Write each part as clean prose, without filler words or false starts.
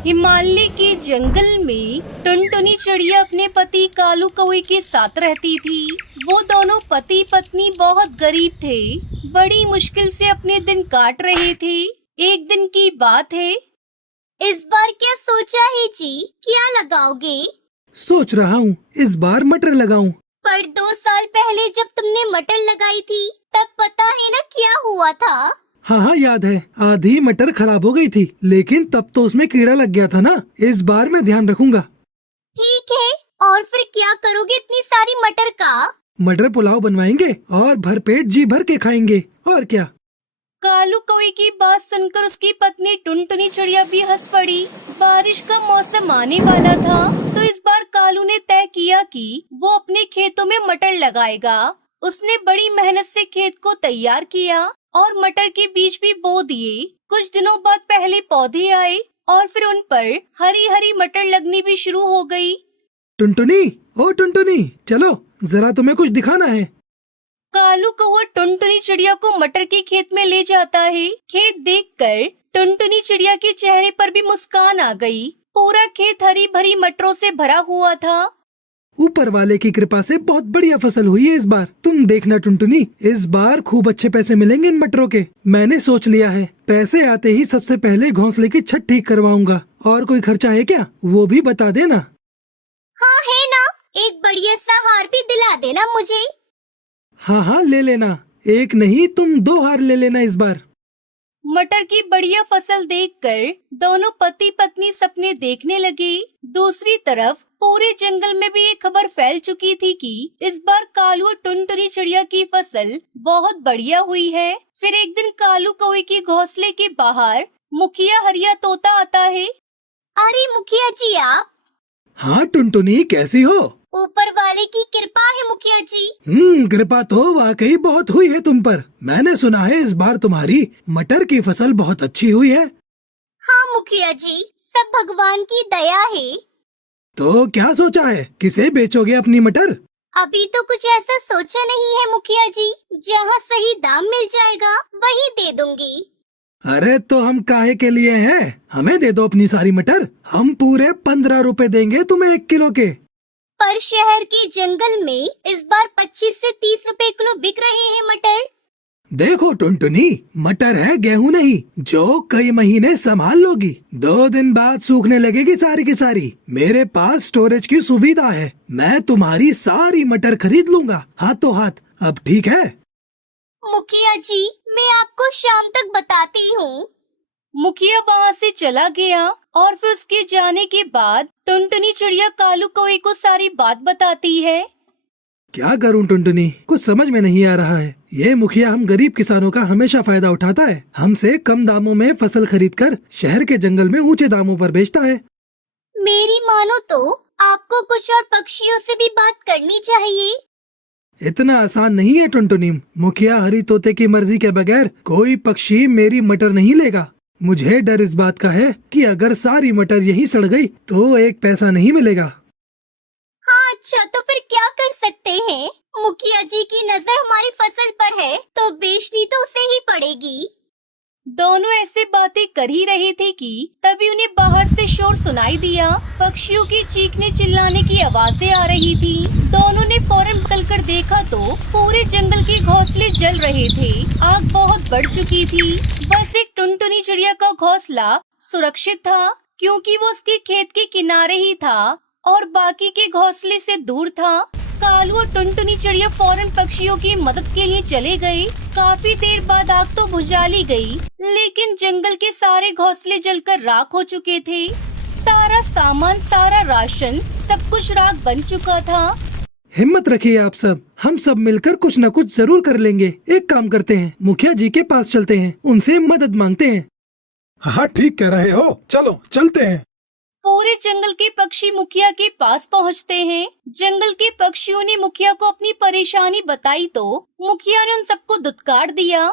हिमालय के जंगल में टुनटुनी चिड़िया अपने पति कालू कौवे के साथ रहती थी। वो दोनों पति पत्नी बहुत गरीब थे, बड़ी मुश्किल से अपने दिन काट रहे थे। एक दिन की बात है। इस बार क्या सोचा है जी? क्या लगाओगे? सोच रहा हूँ इस बार मटर लगाऊं। पर 2 साल पहले जब तुमने मटर लगाई थी तब पता है ना क्या हुआ था? हाँ याद है, आधी मटर खराब हो गई थी, लेकिन तब तो उसमें कीड़ा लग गया था ना। इस बार मैं ध्यान रखूंगा। ठीक है, और फिर क्या करोगे इतनी सारी मटर का? मटर पुलाव बनवाएंगे और भरपेट जी भर के खाएंगे, और क्या। कालू कौवे की बात सुनकर उसकी पत्नी टुनटुनी चिड़िया भी हंस पड़ी। बारिश का मौसम आने वाला था, तो इस बार कालू ने तय किया कि वो अपने खेतों में मटर लगाएगा। उसने बड़ी मेहनत से खेत को तैयार किया और मटर के बीज भी बो दिए। कुछ दिनों बाद पहले पौधे आए और फिर उन पर हरी हरी मटर लगनी भी शुरू हो गई। टुनटुनी, ओ टुनटुनी, चलो जरा तुम्हें कुछ दिखाना है। कालू कौवा टुनटुनी चिड़िया को मटर के खेत में ले जाता है। खेत देखकर टुनटुनी चिड़िया के चेहरे पर भी मुस्कान आ गई। पूरा खेत हरी भरी मटरों से भरा हुआ था। ऊपर वाले की कृपा से बहुत बढ़िया फसल हुई है इस बार। तुम देखना टुनटुनी, इस बार खूब अच्छे पैसे मिलेंगे इन मटरों के। मैंने सोच लिया है, पैसे आते ही सबसे पहले घोंसले की छत ठीक करवाऊंगा। और कोई खर्चा है क्या, वो भी बता देना। हाँ है ना, एक बढ़िया सा हार भी दिला देना मुझे। हाँ ले लेना, एक नहीं तुम 2 हार ले लेना इस बार। मटर की बढ़िया फसल देखकर दोनों पति पत्नी सपने देखने लगे। दूसरी तरफ पूरे जंगल में भी ये खबर फैल चुकी थी कि इस बार कालू और टुनटुनी चिड़िया की फसल बहुत बढ़िया हुई है। फिर एक दिन कालू कौवे के घोंसले के बाहर मुखिया हरिया तोता आता है। अरे मुखिया जी आप? हाँ टुनटुनी, कैसी हो? ऊपर वाले की कृपा है मुखिया जी। कृपा तो वाकई बहुत हुई है तुम पर। मैंने सुना है इस बार तुम्हारी मटर की फसल बहुत अच्छी हुई है। हाँ मुखिया जी, सब भगवान की दया है। तो क्या सोचा है, किसे बेचोगे अपनी मटर? अभी तो कुछ ऐसा सोचा नहीं है मुखिया जी, जहाँ सही दाम मिल जाएगा वही दे दूंगी। अरे तो हम काहे के लिए हैं? हमें दे दो अपनी सारी मटर, हम पूरे 15 रुपए देंगे तुम्हें 1 किलो के। पर शहर के जंगल में इस बार 25 से 30 रुपए किलो बिक रहे हैं मटर। देखो टुनटुनी, मटर है गेहूं नहीं, जो कई महीने संभाल लोगी। 2 दिन बाद सूखने लगेगी सारी की सारी। मेरे पास स्टोरेज की सुविधा है, मैं तुम्हारी सारी मटर खरीद लूंगा हाथों हाथ। अब ठीक है? मुखिया जी, मैं आपको शाम तक बताती हूँ। मुखिया वहाँ से चला गया और फिर उसके जाने के बाद टुनटुनी चिड़िया कालू कौवे को सारी बात बताती है। क्या करूं टुनटुनी, कुछ समझ में नहीं आ रहा है। ये मुखिया हम गरीब किसानों का हमेशा फायदा उठाता है। हमसे कम दामों में फसल खरीदकर शहर के जंगल में ऊंचे दामों पर बेचता है। मेरी मानो तो आपको कुछ और पक्षियों से भी बात करनी चाहिए। इतना आसान नहीं है टुनटुनी। मुखिया हरी तोते की मर्जी के बगैर कोई पक्षी मेरी मटर नहीं लेगा। मुझे डर इस बात का है कि अगर सारी मटर यहीं सड़ गई तो 1 पैसा नहीं मिलेगा। हाँ अच्छा, तो फिर क्या कर सकते हैं? मुखिया जी की नजर हमारी फसल पर है तो बेचनी तो उसे ही पड़ेगी। दोनों ऐसे बातें कर ही रहे थे कि तभी उन्हें बाहर से शोर सुनाई दिया। पक्षियों की चीखने चिल्लाने की आवाजें आ रही थी। दोनों ने फौरन निकलकर देखा तो पूरे जंगल के घोंसले जल रहे थे। आग बहुत बढ़ चुकी थी। बस एक टुनटुनी चिड़िया का घोंसला सुरक्षित था, क्योंकि वो उसके खेत के किनारे ही था और बाकी के घोंसले से दूर था। कालू और टुनटुनी चिड़िया फौरन पक्षियों की मदद के लिए चले गए। काफी देर बाद आग तो बुझा ली गई, लेकिन जंगल के सारे घोंसले जलकर राख हो चुके थे। सारा सामान, सारा राशन, सब कुछ राख बन चुका था। हिम्मत रखिए आप सब, हम सब मिलकर कुछ न कुछ जरूर कर लेंगे। एक काम करते हैं, मुखिया जी के पास चलते हैं, उनसे मदद मांगते हैं। हाँ ठीक कह रहे हो, चलो चलते हैं। पूरे जंगल के पक्षी मुखिया के पास पहुंचते हैं। जंगल के पक्षियों ने मुखिया को अपनी परेशानी बताई तो मुखिया ने उन सबको दुत्कार दिया।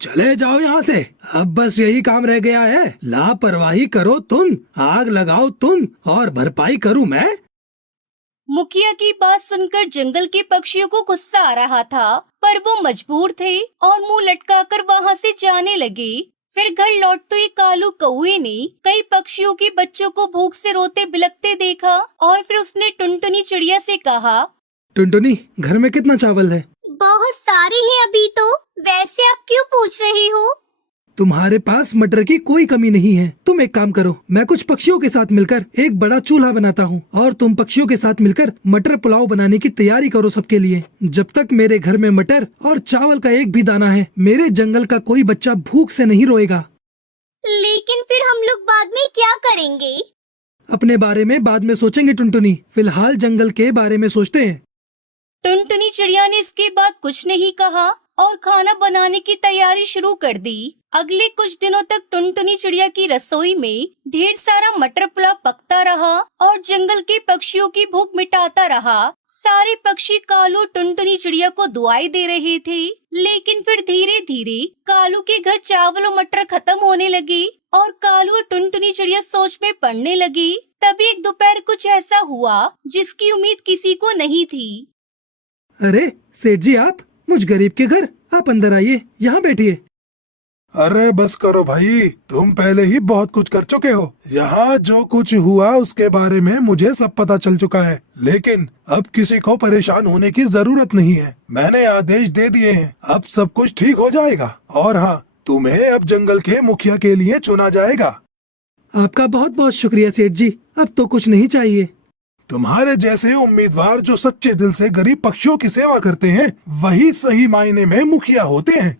चले जाओ यहाँ से, अब बस यही काम रह गया है। लापरवाही करो तुम, आग लगाओ तुम, और भरपाई करूँ मैं। मुखिया की बात सुनकर जंगल के पक्षियों को गुस्सा आ रहा था, पर वो मजबूर थे और मुंह लटकाकर वहाँ से जाने लगे। फिर घर लौटते ही कालू कौए ने कई पक्षियों के बच्चों को भूख से रोते बिलखते देखा और फिर उसने टुनटुनी चिड़िया से कहा, टुनटुनी, घर में कितना चावल है? बहुत सारे हैं अभी तो। वैसे आप क्यों पूछ रहे हो? तुम्हारे पास मटर की कोई कमी नहीं है। तुम एक काम करो, मैं कुछ पक्षियों के साथ मिलकर एक बड़ा चूल्हा बनाता हूँ और तुम पक्षियों के साथ मिलकर मटर पुलाव बनाने की तैयारी करो सबके लिए। जब तक मेरे घर में मटर और चावल का एक भी दाना है, मेरे जंगल का कोई बच्चा भूख से नहीं रोएगा। लेकिन फिर हम लोग बाद में क्या करेंगे? अपने बारे में बाद में सोचेंगे टुनटुनी, फिलहाल जंगल के बारे में सोचते हैं। टुनटुनी चिड़िया ने इसके बाद कुछ नहीं कहा और खाना बनाने की तैयारी शुरू कर दी। अगले कुछ दिनों तक टुनटुनी चिड़िया की रसोई में ढेर सारा मटर पुलाव पकता रहा और जंगल के पक्षियों की भूख मिटाता रहा। सारे पक्षी कालू टुनटुनी चिड़िया को दुआई दे रहे थे, लेकिन फिर धीरे धीरे कालू के घर चावल और मटर खत्म होने लगे और कालू और टुनटुनी चिड़िया सोच में पड़ने लगी। तभी एक दोपहर कुछ ऐसा हुआ जिसकी उम्मीद किसी को नहीं थी। अरे सेठ जी, आप मुझ गरीब के घर, आप अंदर आइए, यहाँ बैठिए। अरे बस करो भाई, तुम पहले ही बहुत कुछ कर चुके हो। यहाँ जो कुछ हुआ उसके बारे में मुझे सब पता चल चुका है, लेकिन अब किसी को परेशान होने की जरूरत नहीं है। मैंने आदेश दे दिए हैं, अब सब कुछ ठीक हो जाएगा। और हाँ, तुम्हें अब जंगल के मुखिया के लिए चुना जाएगा। आपका बहुत बहुत शुक्रिया सेठ जी, अब तो कुछ नहीं चाहिए। तुम्हारे जैसे उम्मीदवार जो सच्चे दिल से गरीब पक्षियों की सेवा करते हैं, वही सही मायने में मुखिया होते हैं।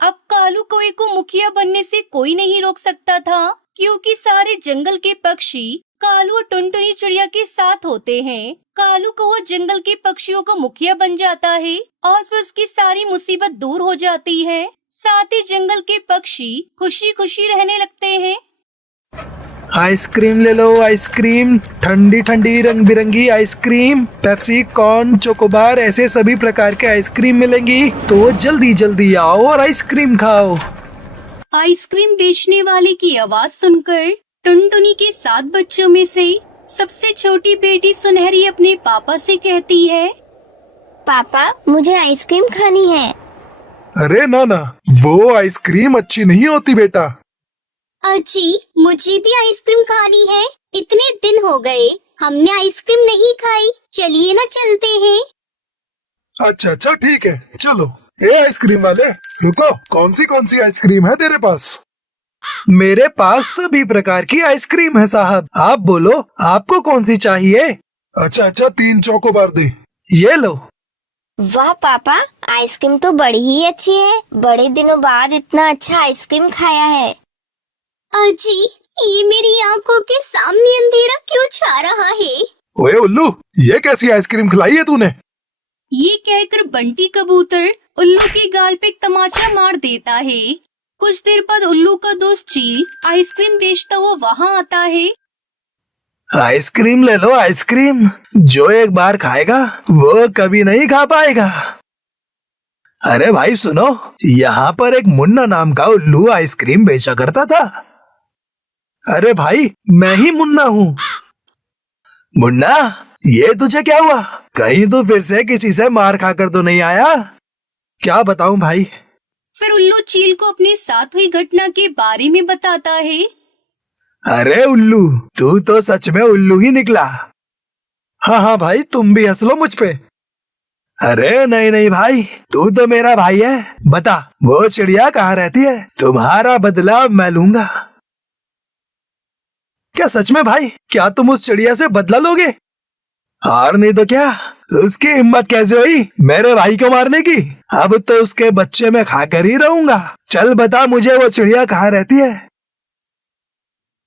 अब कालू कौवे को मुखिया बनने से कोई नहीं रोक सकता था, क्योंकि सारे जंगल के पक्षी कालू और टुनटुनी चिड़िया के साथ होते हैं। कालू कौवा जंगल के पक्षियों का मुखिया बन जाता है और फिर उसकी सारी मुसीबत दूर हो जाती है। साथ ही जंगल के पक्षी खुशी खुशी रहने लगते हैं। आइसक्रीम ले लो, आइसक्रीम, ठंडी ठंडी रंग बिरंगी आइसक्रीम, पेप्सी, कॉर्न, चोकोबार, ऐसे सभी प्रकार के आइसक्रीम मिलेंगी। तो जल्दी जल्दी आओ और आइसक्रीम खाओ। आइसक्रीम बेचने वाले की आवाज सुनकर टुनटुनी के 7 बच्चों में से सबसे छोटी बेटी सुनहरी अपने पापा से कहती है, पापा, मुझे आइसक्रीम खानी है। अरे ना, वो आइसक्रीम अच्छी नहीं होती बेटा। अजी, मुझे भी आइसक्रीम खानी है। इतने दिन हो गए हमने आइसक्रीम नहीं खाई। चलिए ना, चलते हैं। अच्छा ठीक है, चलो। ए आइसक्रीम वाले, रुको, कौन सी आइसक्रीम है तेरे पास? मेरे पास सभी प्रकार की आइसक्रीम है साहब, आप बोलो आपको कौन सी चाहिए? अच्छा 3 चोकोबार दे। ये लो। वाह पापा, आइसक्रीम तो बड़ी ही अच्छी है। बड़े दिनों बाद इतना अच्छा आइसक्रीम खाया है। अजी, ये मेरी आंखों के सामने अंधेरा क्यों छा रहा है? ओए उल्लू, ये कैसी आइसक्रीम खिलाई है तूने? ये कहकर बंटी कबूतर उल्लू की गाल पे एक तमाचा मार देता है। कुछ देर बाद उल्लू का दोस्त चील आइसक्रीम बेचता हुआ वहाँ आता है। आइसक्रीम ले लो, आइसक्रीम, जो एक बार खाएगा वो कभी नहीं खा पाएगा। अरे भाई सुनो, यहाँ पर एक मुन्ना नाम का उल्लू आइसक्रीम बेचा करता था। अरे भाई, मैं ही मुन्ना हूँ। मुन्ना, ये तुझे क्या हुआ? कहीं तू फिर से किसी से मार खाकर तो नहीं आया? क्या बताऊं भाई। फिर उल्लू चील को अपने साथ हुई घटना के बारे में बताता है। अरे उल्लू, तू तो सच में उल्लू ही निकला। हाँ भाई, तुम भी हंस लो मुझ पे। अरे नहीं भाई, तू तो मेरा भाई है। बता, वो चिड़िया कहाँ रहती है? तुम्हारा बदला मैं लूंगा। क्या सच में भाई? क्या तुम उस चिड़िया से बदला लोगे? और नहीं तो क्या, उसकी हिम्मत कैसे हुई मेरे भाई को मारने की? अब तो उसके बच्चे में खाकर ही रहूंगा। चल बता मुझे, वो चिड़िया कहाँ रहती है?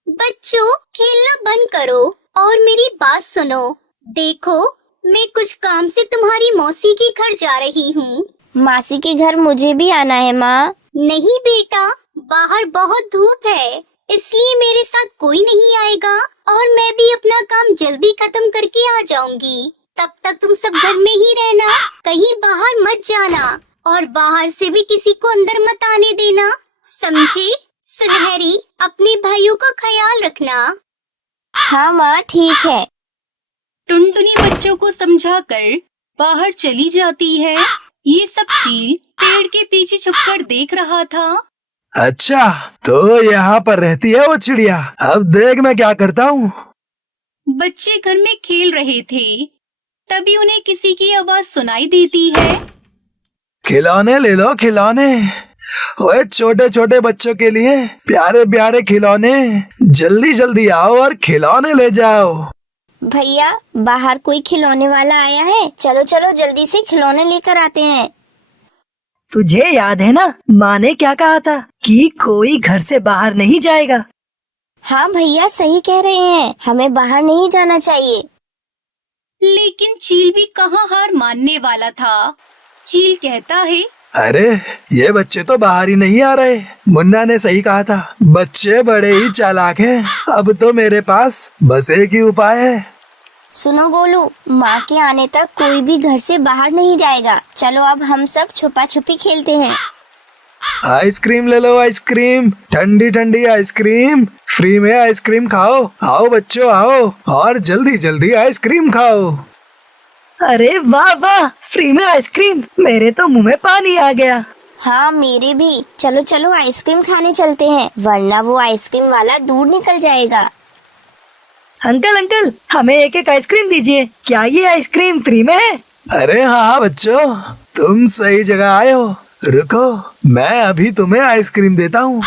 बच्चों, खेलना बंद करो और मेरी बात सुनो। देखो, मैं कुछ काम से तुम्हारी मौसी के घर जा रही हूँ। मासी के घर मुझे भी आना है माँ। नहीं बेटा, बाहर बहुत धूप है, इसलिए मेरे साथ कोई नहीं आएगा और मैं भी अपना काम जल्दी खत्म करके आ जाऊंगी। तब तक तुम सब घर में ही रहना, कहीं बाहर मत जाना और बाहर से भी किसी को अंदर मत आने देना, समझे? सुनहरी, अपने भाइयों का ख्याल रखना। हाँ माँ, ठीक है। टुनटुनी बच्चों को समझाकर बाहर चली जाती है। ये सब चील पेड़ के पीछे छुपकर देख रहा था। अच्छा, तो यहाँ पर रहती है वो चिड़िया। अब देख मैं क्या करता हूँ। बच्चे घर में खेल रहे थे, तभी उन्हें किसी की आवाज सुनाई देती है। खिलौने ले लो, खिलौने। ओए छोटे छोटे बच्चों के लिए प्यारे प्यारे खिलौने, जल्दी जल्दी आओ और खिलौने ले जाओ। भैया, बाहर कोई खिलौने वाला आया है, चलो चलो जल्दी से खिलौने लेकर आते हैं। तुझे याद है ना, माँ ने क्या कहा था कि कोई घर से बाहर नहीं जाएगा। हाँ भैया, सही कह रहे हैं, हमें बाहर नहीं जाना चाहिए। लेकिन चील भी कहाँ हार मानने वाला था। चील कहता है, अरे ये बच्चे तो बाहर ही नहीं आ रहे। मुन्ना ने सही कहा था, बच्चे बड़े ही चालाक हैं। अब तो मेरे पास बस एक ही उपाय है। सुनो गोलू, माँ के आने तक कोई भी घर से बाहर नहीं जाएगा। चलो अब हम सब छुपा छुपी खेलते हैं। आइसक्रीम ले लो, आइसक्रीम, ठंडी ठंडी आइसक्रीम। फ्री में आइसक्रीम खाओ। आओ बच्चों आओ, और जल्दी जल्दी आइसक्रीम खाओ। अरे वाह वाह, फ्री में आइसक्रीम, मेरे तो मुंह में पानी आ गया। हाँ मेरे भी। चलो चलो आइसक्रीम खाने चलते हैं, वरना वो आइसक्रीम वाला दूर निकल जाएगा। अंकल अंकल, हमें एक एक आइसक्रीम दीजिए। क्या ये आइसक्रीम फ्री में है? अरे हाँ बच्चों, तुम सही जगह आए हो। रुको, मैं अभी तुम्हें आइसक्रीम देता हूँ।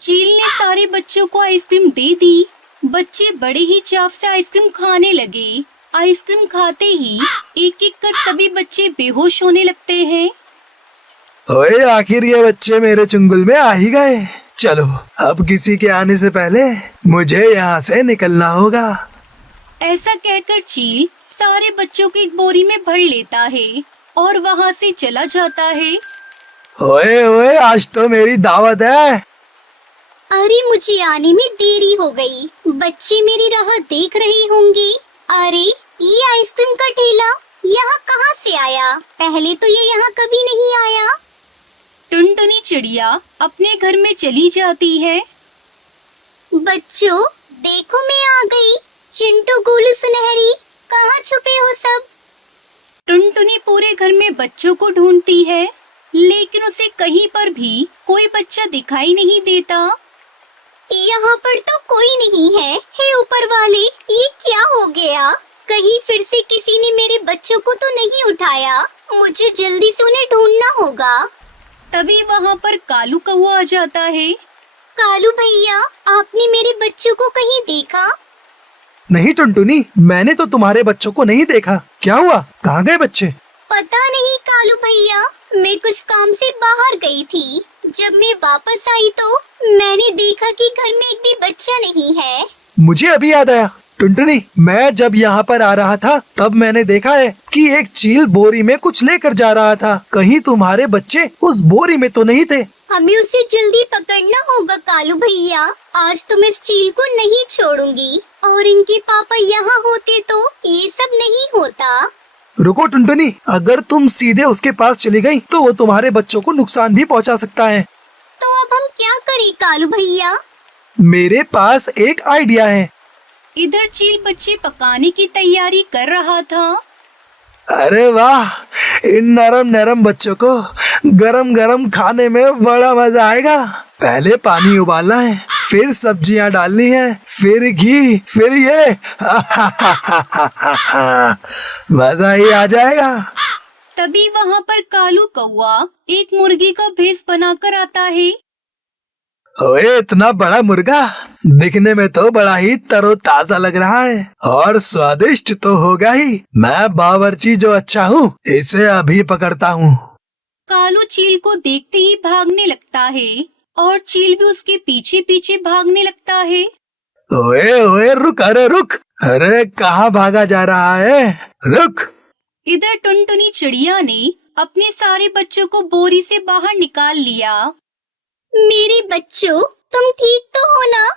चील ने सारे बच्चों को आइसक्रीम दे दी। बच्चे बड़े ही चाव से आइसक्रीम खाने लगे। आइसक्रीम खाते ही एक एक कर सभी बच्चे बेहोश होने लगते हैं। ओए, आखिर ये बच्चे मेरे चुंगल में आ ही गए। चलो, अब किसी के आने से पहले मुझे यहाँ से निकलना होगा। ऐसा कहकर चील सारे बच्चों को एक बोरी में भर लेता है और वहाँ से चला जाता है। ओए ओए, आज तो मेरी दावत है। अरे मुझे आने में देरी हो गई, बच्चे मेरी राह देख रहे होंगे। अरे ये आइसक्रीम का ठेला यहाँ कहाँ से आया? पहले तो ये यहाँ कभी नहीं आया। टुनटुनी चिड़िया अपने घर में चली जाती है। बच्चों देखो, मैं आ गई। चिंटू, गोलू, सुनहरी, कहाँ छुपे हो सब? टुनटुनी पूरे घर में बच्चों को ढूंढती है, लेकिन उसे कहीं पर भी कोई बच्चा दिखाई नहीं देता। यहाँ पर तो कोई नहीं है। हे ऊपर वाले, ये क्या हो गया? कहीं फिर से किसी ने मेरे बच्चों को तो नहीं उठाया। मुझे जल्दी से उन्हें ढूंढना होगा। तभी वहाँ पर कालू कौआ आ जाता है। कालू भैया, आपने मेरे बच्चों को कहीं देखा? नहीं टुनटुनी, मैंने तो तुम्हारे बच्चों को नहीं देखा। क्या हुआ, कहाँ गए बच्चे? पता नहीं कालू भैया, मैं कुछ काम से बाहर गई थी। जब मैं वापस आई तो मैंने देखा कि घर में एक भी बच्चा नहीं है। मुझे अभी याद आया टुनटुनी, मैं जब यहाँ पर आ रहा था तब मैंने देखा है कि एक चील बोरी में कुछ लेकर जा रहा था। कहीं तुम्हारे बच्चे उस बोरी में तो नहीं थे? हमें उसे जल्दी पकड़ना होगा कालू भैया। आज तो मैं इस चील को नहीं छोड़ूंगी, और इनके पापा यहाँ होते तो ये सब नहीं होता। रुको टुनटुनी, अगर तुम सीधे उसके पास चली गई तो वो तुम्हारे बच्चों को नुकसान भी पहुँचा सकता है। तो अब हम क्या करें कालू भैया? मेरे पास एक आइडिया है। इधर चील बच्चे पकाने की तैयारी कर रहा था। अरे वाह, इन नरम नरम बच्चों को गरम गरम खाने में बड़ा मजा आएगा। पहले पानी उबालना है, फिर सब्जियां डालनी है, फिर घी, फिर ये मजा ही आ जाएगा। तभी वहाँ पर कालू कौआ एक मुर्गी का भेष बनाकर आता है। ओए, इतना बड़ा मुर्गा दिखने में तो बड़ा ही तरोताजा लग रहा है, और स्वादिष्ट तो होगा ही। मैं बावर्ची जो अच्छा हूँ, इसे अभी पकड़ता हूँ। कालू चील को देखते ही भागने लगता है और चील भी उसके पीछे पीछे भागने लगता है। ओए ओए, रुक, अरे रुक, अरे कहाँ भागा जा रहा है, रुक। इधर टुनटुनी चिड़िया ने अपने सारे बच्चों को बोरी से बाहर निकाल लिया। मेरे बच्चों, तुम ठीक तो हो ना?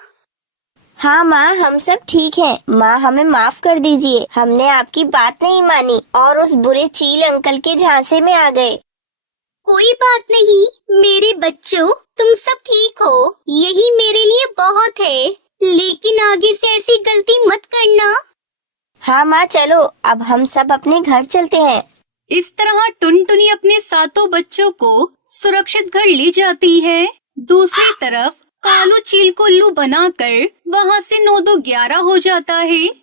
हाँ माँ, हम सब ठीक हैं। माँ, हमें माफ कर दीजिए, हमने आपकी बात नहीं मानी और उस बुरे चील अंकल के झांसे में आ गए। कोई बात नहीं मेरे बच्चों, तुम सब ठीक हो, यही मेरे लिए बहुत है। लेकिन आगे से ऐसी गलती मत करना। हाँ माँ, चलो अब हम सब अपने घर चलते हैं। इस तरह टुनटुनी अपने सातों बच्चों को सुरक्षित घर ले जाती है। दूसरी तरफ कालू चील को उल्लू बनाकर वहाँ से 9 2 11 हो जाता है।